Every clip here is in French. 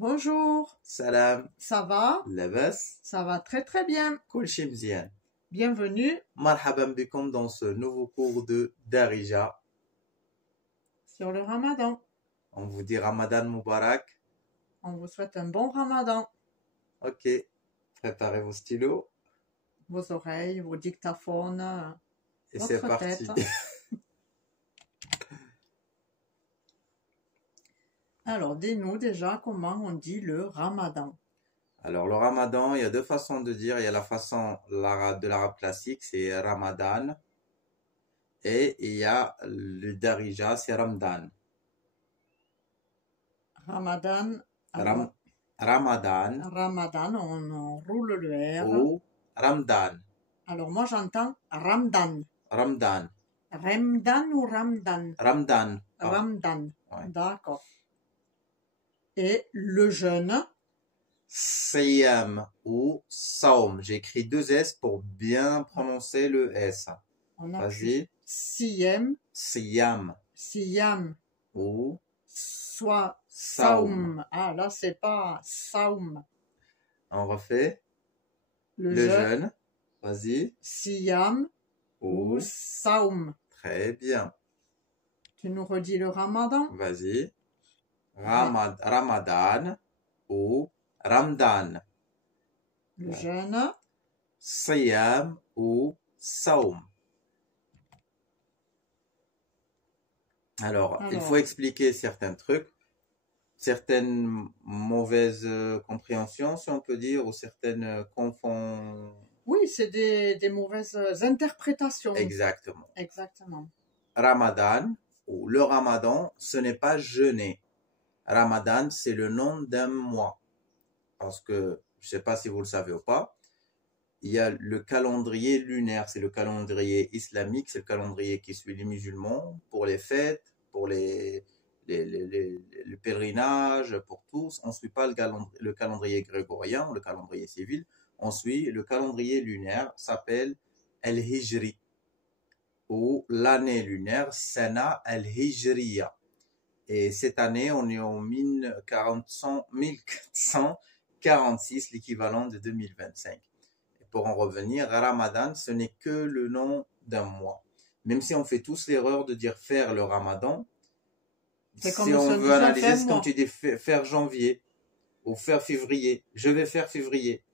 Bonjour, Salam, ça va? labas, Ça va très très bien. kol shi mzyan. Bienvenue Marhaban bikum dans ce nouveau cours de Darija. sur le Ramadan. On vous dit Ramadan Mubarak. On vous souhaite un bon Ramadan. Ok, préparez vos stylos Vos oreilles, vos dictaphones, et votre c'est parti. tête. Alors, dis-nous déjà comment on dit le Ramadan. Alors le Ramadan, il y a deux façons de dire. Il y a la façon de l'arabe classique, c'est Ramadan. Et il y a le Darija, c'est Ramadan. Ramadan, Ramadan Ramadan, on roule le R. ou Ramadan. Alors moi j'entends Ramdan. Ramadan. Ramdan ou Ramdan? Ramadan. Ramdan. Ouais. D'accord. Et le jeûne? Siyam ou Saum. J'ai écrit deux S pour bien prononcer le S. On a Vas-y. Siyam, Siyam Siyam, ou soit Saum. Saum. Ah, là, c'est pas Saum. On refait Le le jeûne, jeûne. Vas-y. Siyam Ou. ou Saum. Très bien. Tu nous redis le Ramadan? Vas-y. Ramadan ou Ramadan. Le Ouais. jeûne, Siyam ou Saum. Alors, il faut expliquer certains trucs, certaines mauvaises compréhensions, si on peut dire, ou certaines confond. oui, c'est des mauvaises interprétations. Exactement. Exactement. Ramadan ou le Ramadan, ce n'est pas jeûner. Ramadan, c'est le nom d'un mois. Parce que, je ne sais pas si vous le savez ou pas, il y a le calendrier lunaire, c'est le calendrier islamique, c'est le calendrier qui suit les musulmans pour les fêtes, pour les pèlerinages, pour tous. On ne suit pas le calendrier grégorien, le calendrier civil. On suit le calendrier lunaire, s'appelle El-Hijri, ou l'année lunaire, Sana Al-Hijriya. Et cette année, on est en 1446, l'équivalent de 2025. Et pour en revenir, Ramadan, ce n'est que le nom d'un mois. Même si on fait tous l'erreur de dire faire le Ramadan, si on veut analyser, c'est comme tu dis faire janvier ou faire février. Je vais faire février.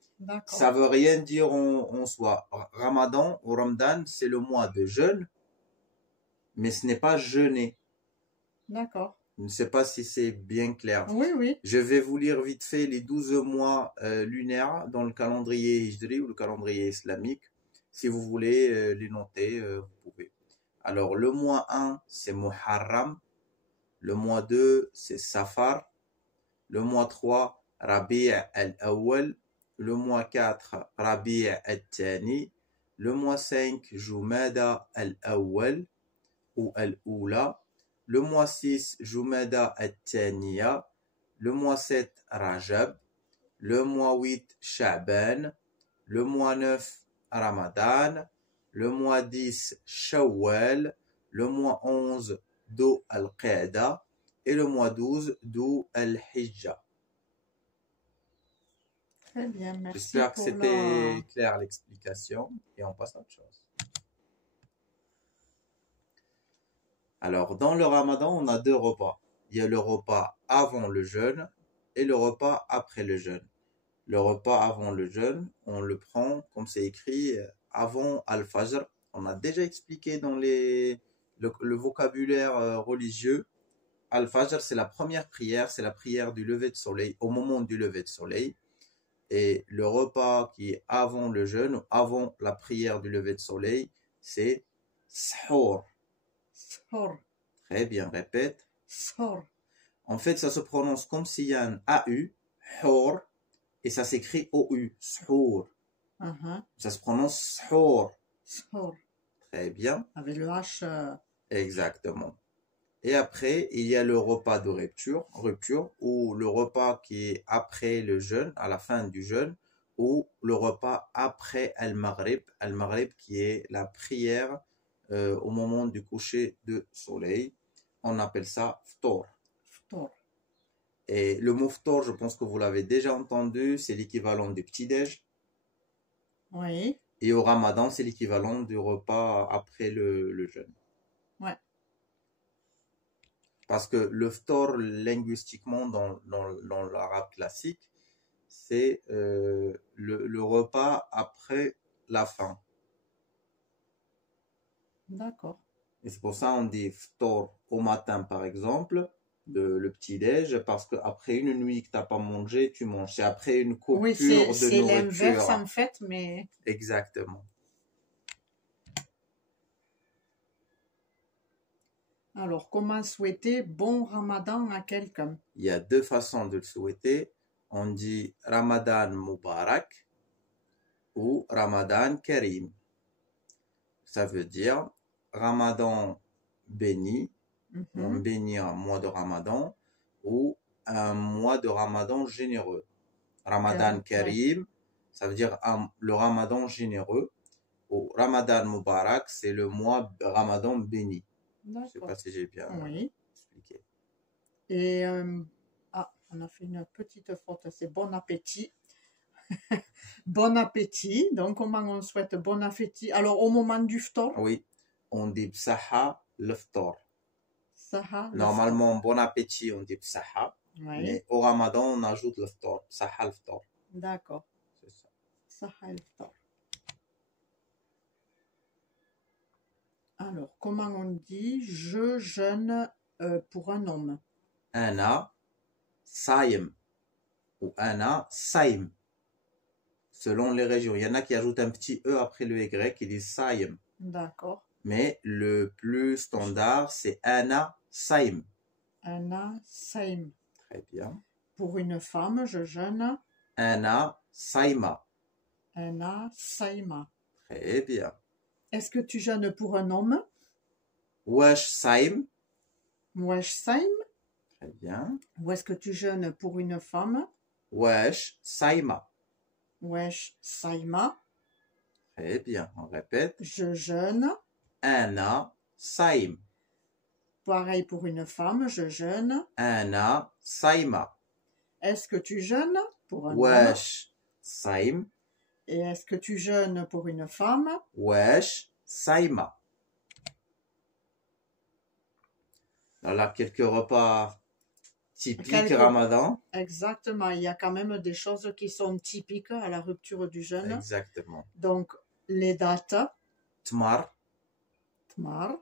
Ça veut rien dire en soi. Ramadan ou Ramadan, c'est le mois de jeûne, mais ce n'est pas jeûner. D'accord. Je ne sais pas si c'est bien clair. Oui, oui. Je vais vous lire vite fait les 12 mois lunaires dans le calendrier Hijri ou le calendrier islamique. Si vous voulez les noter, vous pouvez. Alors, le mois 1, c'est Muharram. Le mois 2, c'est Safar. Le mois 3, Rabi' al-Awwal. Le mois 4, Rabi' al-Thani. Le mois 5, Jumada al-Awwal ou al-Oula. Le mois 6, Jumada al-Thaniya. Le mois 7, Rajab. Le mois 8, Sha'ban. Le mois 9, Ramadan. Le mois 10, Shawwal. Le mois 11, Dhu al-Qa'da. Et le mois 12, Dhu al-Hijja. Très bien, merci. J'espère que c'était clair l'explication. Et on passe à autre chose. Alors, dans le Ramadan, on a deux repas. Il y a le repas avant le jeûne et le repas après le jeûne. Le repas avant le jeûne, on le prend, comme c'est écrit, avant Al-Fajr. On a déjà expliqué dans le vocabulaire religieux. Al-Fajr, c'est la première prière, c'est la prière du lever de soleil, au moment du lever de soleil. Et le repas qui est avant le jeûne, ou avant la prière du lever de soleil, c'est Sahur. Sahur. Très bien, répète. Sahur. En fait, ça se prononce comme s'il y a un AU, Hur, et ça s'écrit OU, Sahur. Ça se prononce Sahur. Sahur. Très bien. Avec le H. Exactement. Et après, il y a le repas de rupture, ou le repas qui est après le jeûne, à la fin du jeûne, ou le repas après Al-Maghrib. Al-Maghrib qui est la prière au moment du coucher de soleil. On appelle ça Ftour. Ftour. Et le muftor, je pense que vous l'avez déjà entendu, c'est l'équivalent du petit-déj. Oui. Et au ramadan, c'est l'équivalent du repas après le jeûne. Ouais. Parce que le ftor, linguistiquement, dans l'arabe classique, c'est le repas après la faim. D'accord. Et c'est pour ça qu'on dit ftor au matin, par exemple, le petit-déj, parce qu'après une nuit que tu n'as pas mangé, tu manges. C'est après une Oui, coupure de c'est l'inverse nourriture. en fait, mais Exactement. alors comment souhaiter bon ramadan à quelqu'un? Il y a deux façons de le souhaiter. On dit Ramadan Mubarak ou Ramadan Karim. Ça veut dire Ramadan béni, on Mhm. bénit un mois de Ramadan ou un mois de Ramadan généreux. Ramadan Ouais. Karim, ça veut dire le Ramadan généreux. Ou Ramadan Mubarak, c'est le mois de Ramadan béni. Je ne sais pas D'accord. si j'ai bien Oui. expliqué. Et on a fait une petite faute, c'est bon appétit. Bon appétit. Donc, comment on souhaite bon appétit? Alors, au moment du ftor, Oui, on dit Psaha l'Iftar. saha, le ftor. Normalement, bon appétit, on dit Psaha. Oui, Mais au Ramadan, on ajoute l'Iftar. Psaha l'Iftar. d'accord. C'est ça. Saha le ftor. Alors, comment on dit je jeûne pour un homme? Ana Saïm ou Ana Saïm, selon les régions. Il y en a qui ajoutent un petit E après le Y qui disent Saïm. D'accord. Mais le plus standard, c'est Ana Saïm. Anna Saim. Très bien. Pour une femme, je jeûne Ana Saïma. Anna Saima. Très bien. Est-ce que tu jeûnes pour un homme? Wesh Saïm. Wesh Saim. Très bien. Ou est-ce que tu jeûnes pour une femme? Wesh Saïma. Wesh Saima. Très bien. On répète. Je jeûne. Ana Saïm. Pareil pour une femme, je jeûne. Ana Saïma. Est-ce que tu jeûnes pour un homme? Wesh Saïm. Et est-ce que tu jeûnes pour une femme? Wesh Saïma. Voilà quelques repas typiques Ramadan. Exactement, il y a quand même des choses qui sont typiques à la rupture du jeûne. Exactement. Donc, les dates, Tmar, tmar,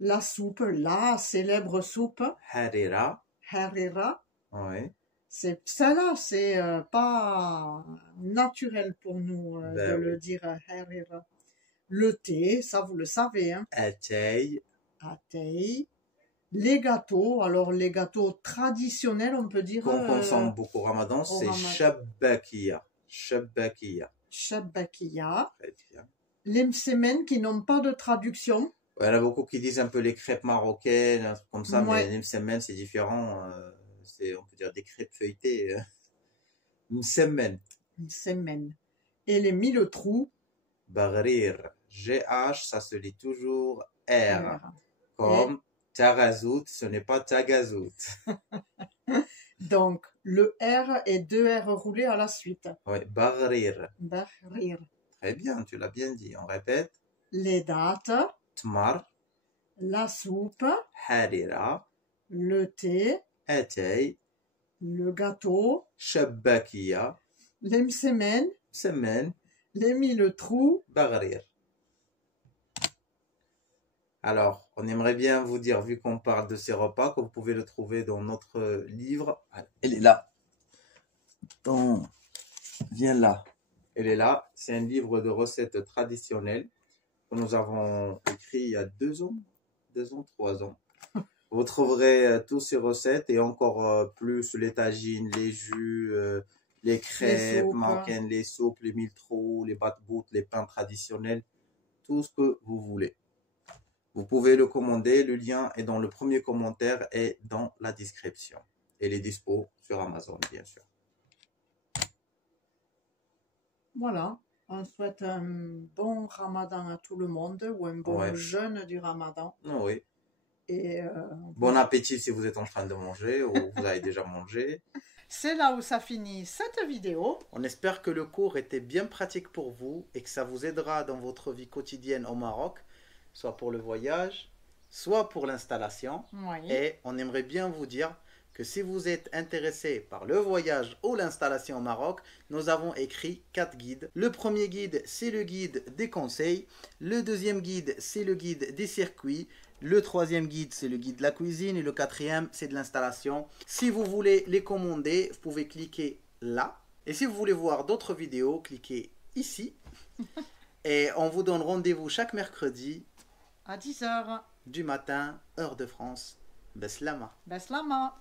la soupe, la célèbre soupe, harira. harira. Oui. Celle-là, c'est pas naturel pour nous de Ben le oui. dire harira. Le thé, ça vous le savez, hein. Atay. Atay. Les gâteaux, alors les gâteaux traditionnels, on peut dire. Qu'on consomme beaucoup au Ramadan, c'est Shabbakia. Shabbakia. Shabbakia. Très bien. Les msemen qui n'ont pas de traduction. Il y en a beaucoup qui disent un peu les crêpes marocaines, un truc comme ça, Ouais. mais les msemen, c'est différent. C'est, on peut dire, des crêpes feuilletées. Msemen. Msemen. Et les mille trous. Bagrir. GH, ça se lit toujours R. R. Comme Tarazout, ce n'est pas Tagazout. Donc, le R et deux R roulés à la suite. Oui, Bagrir. Bahrir. Très bien, tu l'as bien dit. On répète. Les dates. Tmar. La soupe. Harira. Le thé. Atay. Le gâteau. Shabbakia. Les msemen. Msemen. Les mille trous. Bagrir. Alors, on aimerait bien vous dire, vu qu'on parle de ces repas, que vous pouvez le trouver dans notre livre. Elle est là. Viens là. Elle est là. C'est un livre de recettes traditionnelles que nous avons écrit il y a 2 ans, 3 ans. Vous trouverez toutes ces recettes et encore plus les tagines, les jus, les crêpes marocaines, les soupes, les mille trous, les batbout, les pains traditionnels, tout ce que vous voulez. Vous pouvez le commander, le lien est dans le premier commentaire et dans la description. Et il est dispo sur Amazon, bien sûr. Voilà, on souhaite un bon ramadan à tout le monde ou un bon jeûne du ramadan. Oui. Et Bon appétit si vous êtes en train de manger ou vous avez déjà mangé. c'est là où ça finit cette vidéo. On espère que le cours était bien pratique pour vous et que ça vous aidera dans votre vie quotidienne au Maroc, soit pour le voyage, soit pour l'installation. Oui. Et on aimerait bien vous dire que si vous êtes intéressé par le voyage ou l'installation au Maroc, nous avons écrit 4 guides. Le premier guide, c'est le guide des conseils. Le deuxième guide, c'est le guide des circuits. Le troisième guide, c'est le guide de la cuisine. Et le quatrième, c'est de l'installation. Si vous voulez les commander, vous pouvez cliquer là. Et si vous voulez voir d'autres vidéos, cliquez ici. Et on vous donne rendez-vous chaque mercredi à 10 h du matin, heure de France. Beslama. Beslama.